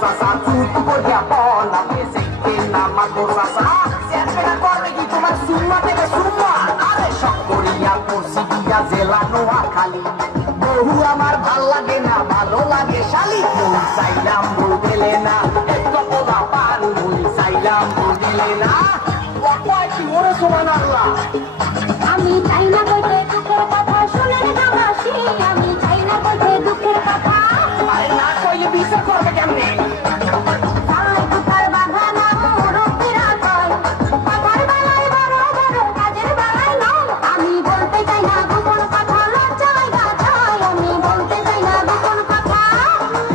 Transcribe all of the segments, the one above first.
চাচা চুপ করিয়া বল আপনি দেখতে না মাগো চাচা চেষ্টা করবে কি তোমার সুম্মা থেকে সুম্মা আরে সব করিয়া পড়ছি দিয়া জেলা নোয়া খালি বহু আমার ভাল লাগে না ভালো লাগে শালি মন চাইলাম বল দিলে না একটু পোলা পান মন চাইলাম বল দিলে না কি ওরে সুবহানাল্লাহ আমি চাই না কইতে দুঃখের কথা শুনে দামাসি আমি চাই না কইতে দুঃখের কথা আরে না কইলে বিচার করবে কেমনে তাই কথার বাধা না রূপেরা কয় কথার বেলায় বড় বড় কাজের বেলায় নয় আমি বলতে চাই না গোপন কথা লজ্জায় গাছায় আমি বলতে চাই না গোপন কথা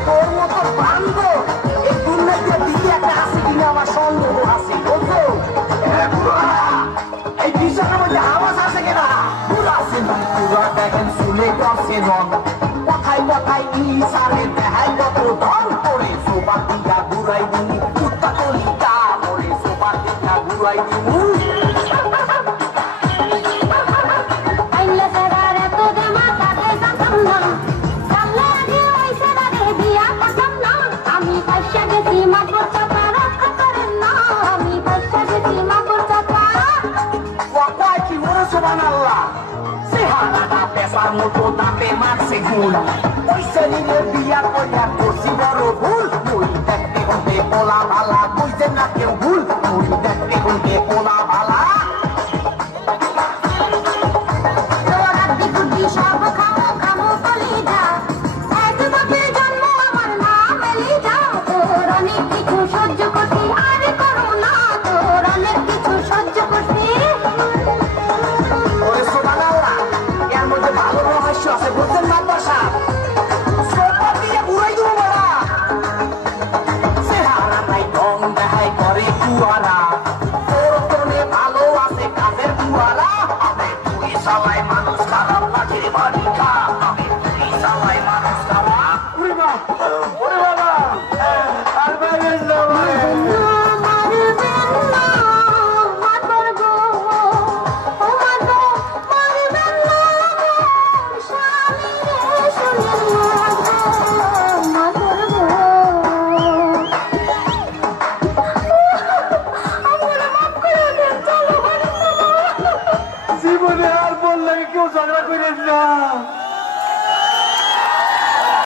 তোর মতো বান্ধব এই দুনিয়াতে দিকে একটা আছে কিনা আমার সন্দেহ আছে বুঝছো এই বিছানার মধ্যে আওয়াজ আছে কিনা পুরা আছে পুরা দেখেন শুনে করছে রং কথাই কথাই ইশারে দেখাই কত ধর করে সোবা দিয়া ঘুরাই দিনি কুত্তা কলিকা মরে সোবা দিয়া ঘুরাই দিনি আইলে সেবার এত দেমা তাতে জানতাম না জানলে আগে ওই সেবারে বিয়া করতাম না আমি ফাঁসা গেছি মাপুর চাপা রক্ষা করেন না আমি ফাঁসা গেছি মাপুর চাপা ওয়াকাই কি ওরে সুবহানাল্লাহ চেহারাটা পেশার মতো দাঁতে মারছে গুণ ওই ছেলের বিয়া কইয়া করছি বড় ভুল মুই দেখতে হতে পোলা ভালা বুঝতে না কেউ ভুল মুই দেখতে হতে পোলা ভালা রাত্রি কুটি সব খামো খামো কলিজা এক বাপের জন্ম আমার নাম এলিজা তোর অনেক কিছু সহ্য করছি আর করো না তোর অনেক কিছু সহ্য করছি ওরে সুবহানাল্লাহ এর মধ্যে ভালো রহস্য আছে বুঝছেন না বাসা